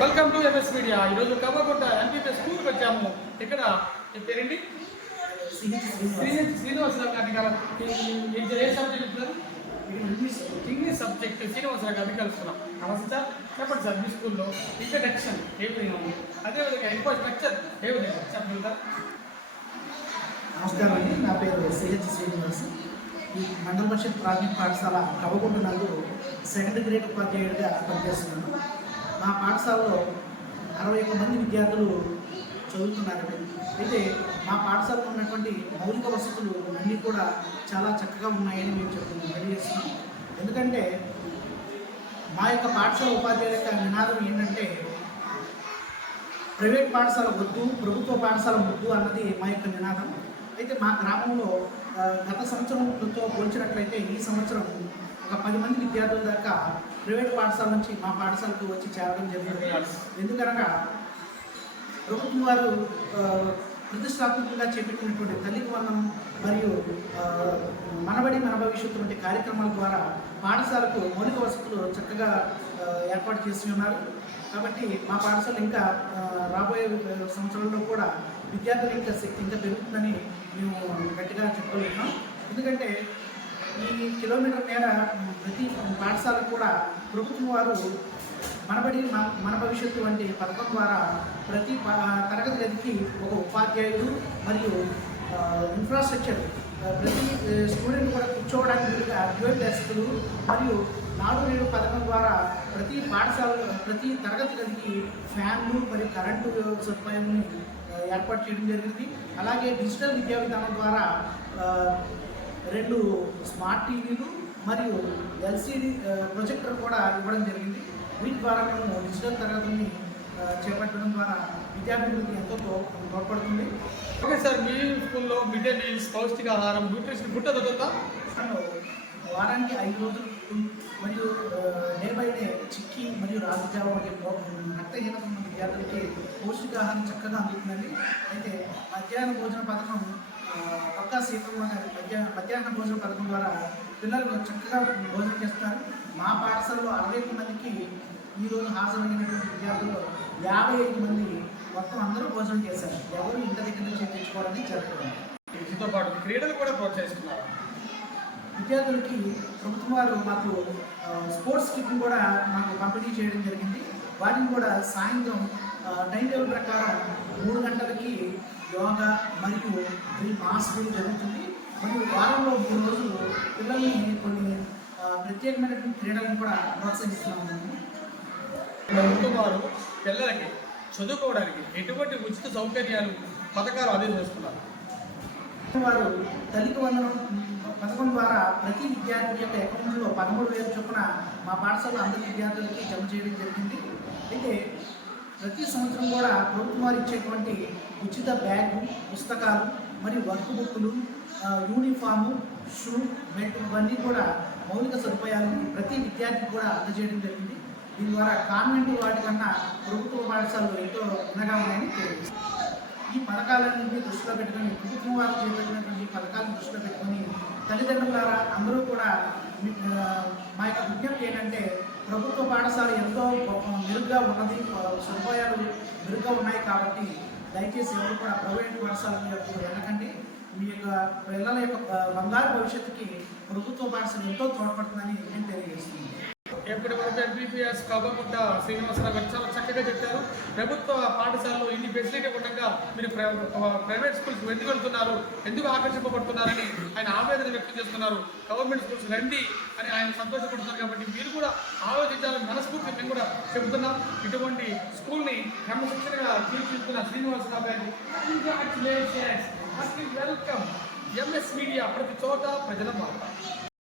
Welcome to MS media. ఈరోజు కవ్వకుంట MPP స్కూల్కి వచ్చాము. ఇక్కడ పేరేంటి? శ్రీనివాసరావు గారిని ఏ సబ్జెక్ట్ ఇస్తున్నారు? ఇంగ్లీష్ సబ్జెక్ట్ శ్రీనివాసరావు గారిని కలుస్తున్నాం. నమస్తే సార్, చెప్పండి సార్, మీ స్కూల్లో ఇంట్రడక్షన్ ఏ విధంగా ఉంది, అదేవిధంగా ఇన్ఫ్రాస్ట్రక్చర్ ఏ విధంగా చెప్పండి సార్. నమస్కారం అండి, నా పేరు సిహెచ్ శ్రీనివాస్. ఈ మండల పరిషత్ ప్రాథమిక పాఠశాల కవ్వకుంట నందు సెకండ్ గ్రేడ్ ఉపాధ్యాయుడిగా పనిచేస్తున్నాను. మా పాఠశాలలో 61 మంది విద్యార్థులు చదువుతున్నారండి. అయితే మా పాఠశాలలో ఉన్నటువంటి మౌలిక వసతులు అన్నీ కూడా చాలా చక్కగా ఉన్నాయని మేము తెలియజేస్తున్నాం. ఎందుకంటే మా యొక్క పాఠశాల ఉపాధ్యాయుల యొక్క నినాదం ఏంటంటే ప్రైవేట్ పాఠశాల వద్దు, ప్రభుత్వ పాఠశాల వద్దు అన్నది మా యొక్క నినాదం. అయితే మా గ్రామంలో గత సంవత్సరంతో పోల్చినట్లయితే ఈ సంవత్సరం ఒక 10 మంది విద్యార్థుల దాకా ప్రైవేట్ పాఠశాల నుంచి మా పాఠశాలకు వచ్చి చేరడం జరిగింది. ఎందుకనగా ప్రభుత్వం వారు ప్రతిష్టాత్మకంగా చేపట్టినటువంటి తల్లికి వందనం మరియు మనబడి మన భవిష్యత్తు వంటి కార్యక్రమాల ద్వారా పాఠశాలకు మౌలిక వసతులు చక్కగా ఏర్పాటు చేసి ఉన్నారు. కాబట్టి మా పాఠశాల ఇంకా రాబోయే సంవత్సరాల్లో కూడా విద్యార్థుల యొక్క శక్తి ఇంకా పెరుగుతుందని మేము గట్టిగా చెప్పగలుగుతున్నాం. ఎందుకంటే ఈ కిలోమీటర్ మేర ప్రతి పాఠశాలకు కూడా ప్రభుత్వం వారు మనబడి మన భవిష్యత్తు వంటి పథకం ద్వారా ప్రతి తరగతి గదికి ఒక ఉపాధ్యాయుడు మరియు ఇన్ఫ్రాస్ట్రక్చర్ ప్రతి స్టూడెంట్ కూడా కూర్చోవడానికి వీలుగా డెస్కులు మరియు నాడు నేడు పథకం ద్వారా ప్రతి పాఠశాల ప్రతి తరగతి గదికి ఫ్యాన్లు మరియు కరెంటు సదుపాయాన్ని ఏర్పాటు చేయడం జరిగింది. అలాగే డిజిటల్ విద్యా విధానం ద్వారా 2 స్మార్ట్ టీవీలు మరియు ఎల్సిడి ప్రొజెక్టర్ కూడా ఇవ్వడం జరిగింది. వీటి ద్వారా మేము డిజిటల్ తరగతుల్ని చేపట్టడం ద్వారా విద్యార్థులకి ఎంతో తోడ్పడుతుంది. ఓకే సార్, మీ స్కూల్లో మిడ్ డే మీల్స్, పౌష్టికాహారం, న్యూట్రిషన్ గుట్ట దొరుకుతా? వారానికి 5 రోజులు మరియు డే బై డే చిక్కీ మరియు రాజజావ వంటి రక్తహీనత ఉన్న విద్యార్థులకి పౌష్టికాహారం చక్కగా అందుతుందండి. అయితే మధ్యాహ్న భోజన పథకం పక్కా సీతంలో మధ్యాహ్న భోజన పథకం ద్వారా పిల్లలు చక్కగా భోజనం చేస్తారు. మా పాఠశాలలో 61 మందికి ఈరోజు హాజరైనటువంటి విద్యార్థులు 55 మంది మొత్తం అందరూ భోజనం చేశారు. ఎవరు ఇంటి దగ్గర నుంచి తెచ్చుకోవడానికి జరుగుతుంది. వీటితో పాటు క్రీడలు కూడా ప్రోత్సహిస్తున్నారు. విద్యార్థులకి ప్రభుత్వం వారు మాకు స్పోర్ట్స్ కిట్ని కూడా మాకు పంపిణీ చేయడం జరిగింది. వాటిని కూడా సాయంత్రం టైం టేబుల్ ప్రకారం 3 గంటలకి యోగా మరియు మాస్ డ్రిల్ జరుగుతుంది. మరియు వారంలో 3 రోజులు పిల్లల్ని కొన్ని ప్రత్యేకమైనటువంటి క్రీడలను కూడా ప్రోత్సహిస్తున్నాము. ప్రభుత్వం వారు పిల్లలకి చదువుకోవడానికి ఎటువంటి ఉచిత సౌకర్యాలు, పథకాలు అందజేస్తున్నారు? వారు తల్లికి వందనం పథకం ద్వారా ప్రతి విద్యార్థి యొక్క అకౌంట్లో 13,000 చొప్పున మా పాఠశాలలో అందరి విద్యార్థులకి జమ చేయడం జరిగింది. అయితే ప్రతి సంవత్సరం కూడా ప్రభుత్వం వారు ఇచ్చేటువంటి ఉచిత బ్యాగు, పుస్తకాలు మరియు వర్క్ బుక్కులు, యూనిఫాము, షూ, బెల్ట్ ఇవన్నీ కూడా మౌలిక సదుపాయాలు ప్రతి విద్యార్థికి కూడా అందజేయడం జరిగింది. దీని ద్వారా కాన్వెంట్ వాటికన్నా ప్రభుత్వ పాఠశాలలు ఎంతో ఉన్నగా ఉన్నాయని తెలియజేస్తుంది. ఈ పథకాలన్నింటినీ దృష్టిలో పెట్టుకొని ప్రభుత్వం వారు చేపట్టినటువంటి పథకాలను దృష్టిలో పెట్టుకొని తల్లిదండ్రులారా అందరూ కూడా మా యొక్క విజ్ఞప్తి ఏంటంటే ప్రభుత్వ పాఠశాల ఎంతో మెరుగ్గా ఉన్నది, సదుపాయాలు మెరుగ్గా ఉన్నాయి. కాబట్టి దయచేసి ఎవరు కూడా ప్రైవేట్ పాఠశాల వెళ్ళకండి. మీ యొక్క పిల్లల యొక్క బంగారు భవిష్యత్తుకి ప్రభుత్వ పాఠశాల ఎంతో తోడ్పడుతుందని నేను తెలియజేస్తున్నాను. ఎప్పటి వరకు ఎంపీపీఎస్ కవ్వకుంట శ్రీనివాసరావు గారు చాలా చక్కగా చెప్పారు. ప్రభుత్వ పాఠశాలలో ఇన్ని ఫెసిలిటీ ఉండగా మీరు ప్రైవేట్ స్కూల్స్ ఎందుకు వెళ్తున్నారు, ఎందుకు ఆకర్షింపబడుతున్నారని ఆయన ఆవేదన వ్యక్తం చేస్తున్నారు. గవర్నమెంట్ స్కూల్స్ రండి అని ఆయన సంతోషపడుతున్నారు. కాబట్టి మీరు కూడా ఆలోచించాలని మనస్ఫూర్తి మేము కూడా చెబుతున్నాం. ఇటువంటి స్కూల్ని క్రమశిక్షణగా తీర్చిదిద్దుతున్న శ్రీనివాసరావు గారిని కంగ్రాచులేషన్స్, వెల్కమ్. ఎంఎస్ మీడియా, ప్రతి చోట ప్రజల మాట.